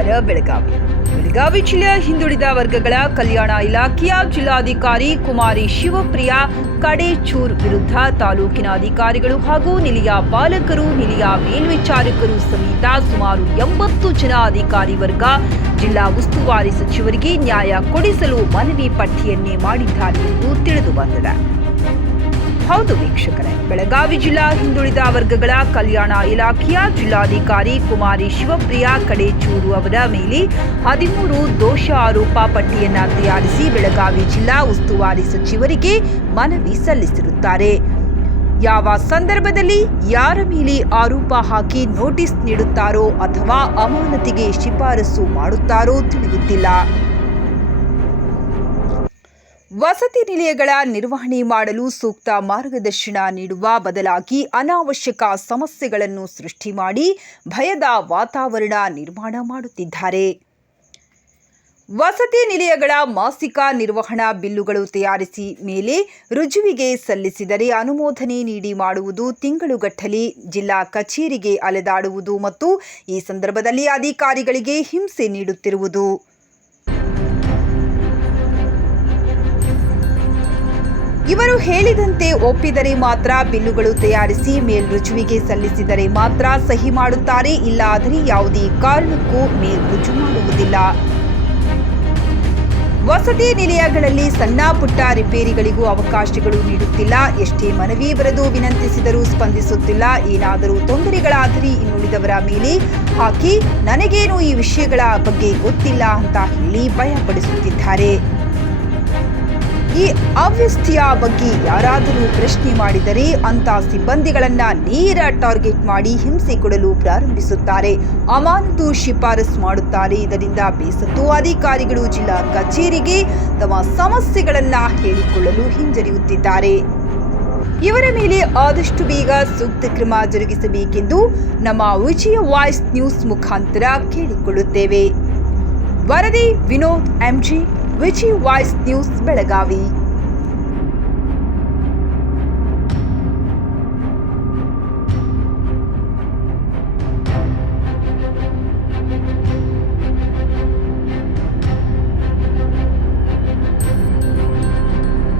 ಶನಿವಾರ ಬೆಳಗಾವಿ ಜಿಲ್ಲೆಯ ಹಿಂದುಳಿದ ವರ್ಗಗಳ ಕಲ್ಯಾಣ ಇಲಾಖೆಯ ಜಿಲ್ಲಾಧಿಕಾರಿ ಕುಮಾರಿ ಶಿವಪ್ರಿಯಾ ಕಡೇಚೂರ್ ವಿರುದ್ಧ ತಾಲೂಕಿನ ಅಧಿಕಾರಿಗಳು ಹಾಗೂ ನಿಲಿಯ ಪಾಲಕರು, ನಿಲಿಯ ಮೇಲ್ವಿಚಾರಕರು ಸಮೇತ ಸುಮಾರು 80 ಜನ ಅಧಿಕಾರಿ ವರ್ಗ ಜಿಲ್ಲಾ ಉಸ್ತುವಾರಿ ಸಚಿವರಿಗೆ ನ್ಯಾಯ ಕೊಡಿಸಲು ಮನವಿ ಪಟ್ಟಿಯನ್ನೇ ಮಾಡಿದ್ದಾರೆ ಎಂದು ತಿಳಿದು ಬಂದಿದೆ. ಹೌದು ವೀಕ್ಷಕರೇ, ಬೆಳಗಾವಿ ಜಿಲ್ಲಾ ಹಿಂದುಳಿದ ವರ್ಗಗಳ ಕಲ್ಯಾಣ ಇಲಾಖೆಯ ಜಿಲ್ಲಾಧಿಕಾರಿ ಕುಮಾರಿ ಶಿವಪ್ರಿಯಾ ಕಡೇಚೂರು ಅವರ ಮೇಲೆ 13 ದೋಷ ಆರೋಪ ಪಟ್ಟಿಯನ್ನ ತಯಾರಿಸಿ ಬೆಳಗಾವಿ ಜಿಲ್ಲಾ ಉಸ್ತುವಾರಿ ಸಚಿವರಿಗೆ ಮನವಿ ಸಲ್ಲಿಸಿರುತ್ತಾರೆ. ಯಾವ ಸಂದರ್ಭದಲ್ಲಿ ಯಾರ ಮೇಲೆ ಆರೋಪ ಹಾಕಿ ನೋಟಿಸ್ ನೀಡುತ್ತಾರೋ ಅಥವಾ ಅಮಾನತಿಗೆ ಶಿಫಾರಸು ಮಾಡುತ್ತಾರೋ ತಿಳಿಯುತ್ತಿಲ್ಲ. ವಸತಿ ನಿಲಯಗಳ ನಿರ್ವಹಣೆ ಮಾಡಲು ಸೂಕ್ತ ಮಾರ್ಗದರ್ಶನ ನೀಡುವ ಬದಲಾಗಿ ಅನಾವಶ್ಯಕ ಸಮಸ್ಯೆಗಳನ್ನು ಸೃಷ್ಟಿ ಮಾಡಿ ಭಯದ ವಾತಾವರಣ ನಿರ್ಮಾಣ ಮಾಡುತ್ತಿದ್ದಾರೆ. ವಸತಿ ನಿಲಯಗಳ ಮಾಸಿಕ ನಿರ್ವಹಣಾ ಬಿಲ್ಲುಗಳು ತಯಾರಿಸಿ ಮೇಲೆ ರುಜುವಿಗೆ ಸಲ್ಲಿಸಿದರೆ ಅನುಮೋದನೆ ನೀಡಿ ಮಾಡುವುದು, ತಿಂಗಳುಗಟ್ಟಲೆ ಜಿಲ್ಲಾ ಕಚೇರಿಗೆ ಅಲೆದಾಡುವುದು ಮತ್ತು ಈ ಸಂದರ್ಭದಲ್ಲಿ ಅಧಿಕಾರಿಗಳಿಗೆ ಹಿಂಸೆ ನೀಡುತ್ತಿರುವುದು. ಇವರು ಹೇಳಿದಂತೆ ಒಪ್ಪಿದರೆ ಮಾತ್ರ ಬಿಲ್ಲುಗಳು ತಯಾರಿಸಿ ಮೇಲ್ರುಜುವಿಗೆ ಸಲ್ಲಿಸಿದರೆ ಮಾತ್ರ ಸಹಿ ಮಾಡುತ್ತಾರೆ, ಇಲ್ಲಾದರೆ ಯಾವುದೇ ಕಾರಣಕ್ಕೂ ಮೇಲ್ರುಜು ಮಾಡುವುದಿಲ್ಲ. ವಸತಿ ನಿಲಯಗಳಲ್ಲಿ ಸಣ್ಣ ಪುಟ್ಟ ರಿಪೇರಿಗಳಿಗೂ ಅವಕಾಶಗಳು ನೀಡುತ್ತಿಲ್ಲ. ಎಷ್ಟೇ ಮನವಿ ಬರೆದು ವಿನಂತಿಸಿದರೂ ಸ್ಪಂದಿಸುತ್ತಿಲ್ಲ. ಏನಾದರೂ ತೊಂದರೆಗಳಾದರೆ ಇನ್ನುಳಿದವರ ಮೇಲೆ ಹಾಕಿ ನನಗೇನು ಈ ವಿಷಯಗಳ ಬಗ್ಗೆ ಗೊತ್ತಿಲ್ಲ ಅಂತ ಹೇಳಿ ಭಯಪಡಿಸುತ್ತಿದ್ದಾರೆ. ಈ ಅವ್ಯವಸ್ಥೆಯ ಬಗ್ಗೆ ಯಾರಾದರೂ ಪ್ರಶ್ನೆ ಮಾಡಿದರೆ ಅಂತ ಸಿಬ್ಬಂದಿಗಳನ್ನ ನೇರ ಟಾರ್ಗೆಟ್ ಮಾಡಿ ಹಿಂಸೆ ಕೊಡಲು ಪ್ರಾರಂಭಿಸುತ್ತಾರೆ, ಅಮಾನತು ಶಿಫಾರಸು ಮಾಡುತ್ತಾರೆ. ಇದರಿಂದ ಬೇಸತ್ತು ಅಧಿಕಾರಿಗಳು ಜಿಲ್ಲಾ ಕಚೇರಿಗೆ ತಮ್ಮ ಸಮಸ್ಯೆಗಳನ್ನ ಹೇಳಿಕೊಳ್ಳಲು ಹಿಂಜರಿಯುತ್ತಿದ್ದಾರೆ. ಇವರ ಮೇಲೆ ಆದಷ್ಟು ಬೇಗ ಸೂಕ್ತ ಕ್ರಮ ಜರುಗಿಸಬೇಕೆಂದು ನಮ್ಮ ವಿಜಯ ವಾಯ್ಸ್ ನ್ಯೂಸ್ ಮುಖಾಂತರ ಕೇಳಿಕೊಳ್ಳುತ್ತೇವೆ. ವರದಿ ವಿನೋದ್ ಎಂಜಿ, ವಿಜಯ ವಾಯ್ಸ್ ನ್ಯೂಸ್, ಬೆಳಗಾವಿ.